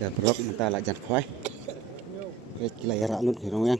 giờ bro người ta lại chặt khoai cái này ra luôn thì nó nghe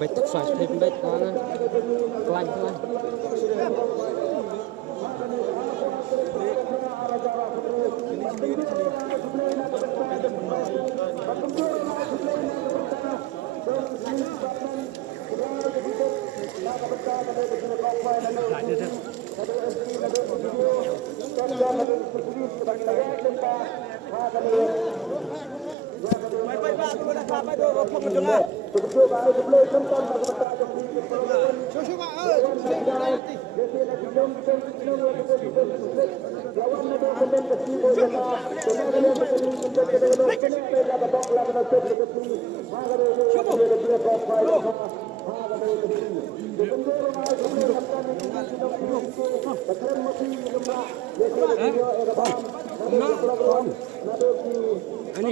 baik tak flash baik baik kawan pelan pelan ini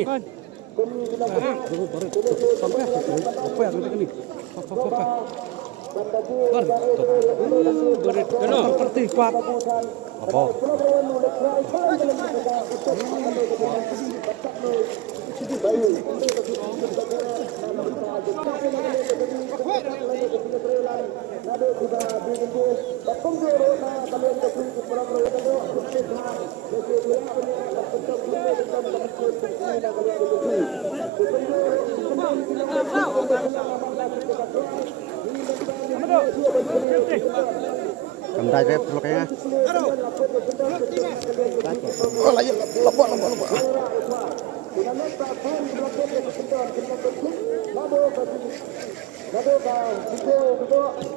cầm tay phép lo cái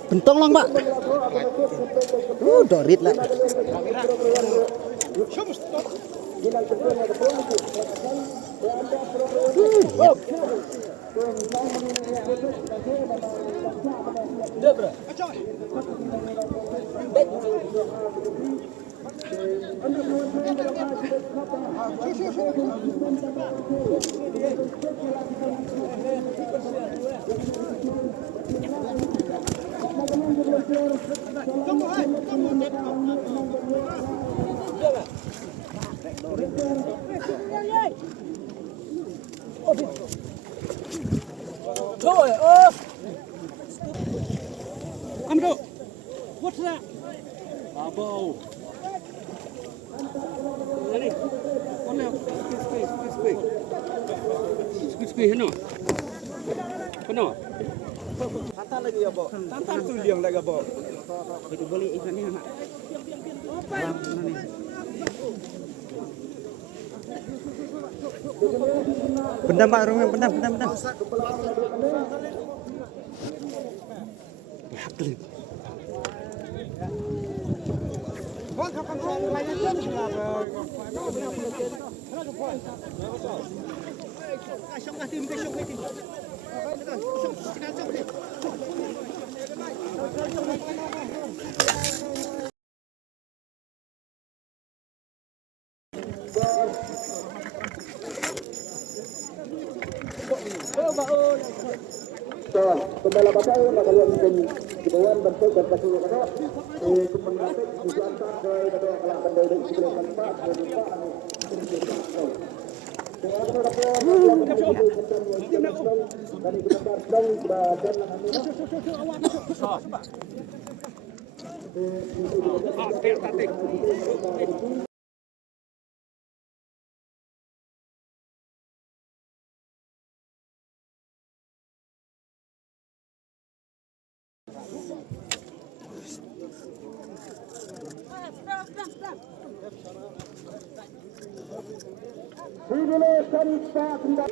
pentong lang pak dorit lah Amdo, what's that? Abo. Ini, mana? Squeeze, no? Kena? Tantan lagi ya, Bo. Tantan tu liang lagi, Bo. Itu boleh ikan ni anak. Pendam Pak, rumah pendam. Haklin. Pembela batai kalian kebawaan bentuk dan kasih kata pengantin diantar ke kalau benda dari sebelum tempat dari Sidile tanpa tindak.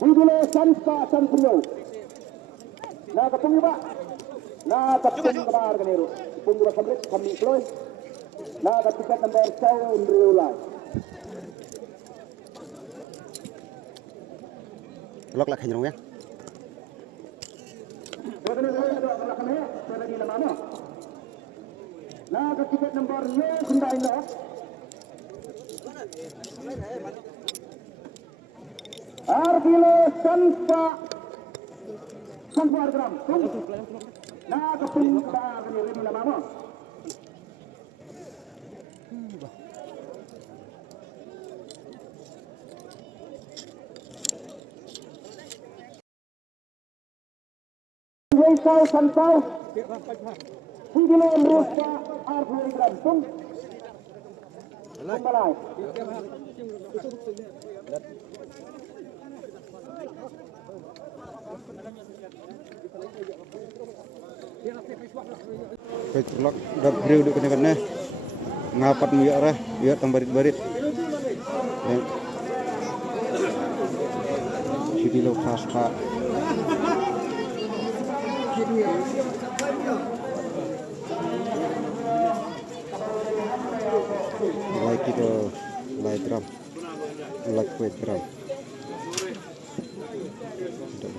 Sidile tanpa sankuyo. Nah ketemu Pak. Nah ketemu kebar keniru. Punggur sampai kami close. Nah tiket nomor 1 Riulai. Lok lah kanyang ya. Nah tiket nomor 0 Hyundai Nok. Arbilo tanpa gram. Nah ketemu kebar keniru di nama. Weisau Sansau Sidile Rusta Arfuri Grantung Kembali Baik, lok dah beri duduk kena ngapat miyak rah, biar tambarit-barit. Jadi lo khas pak. Like itu, like drum, like kuat drum. Tidak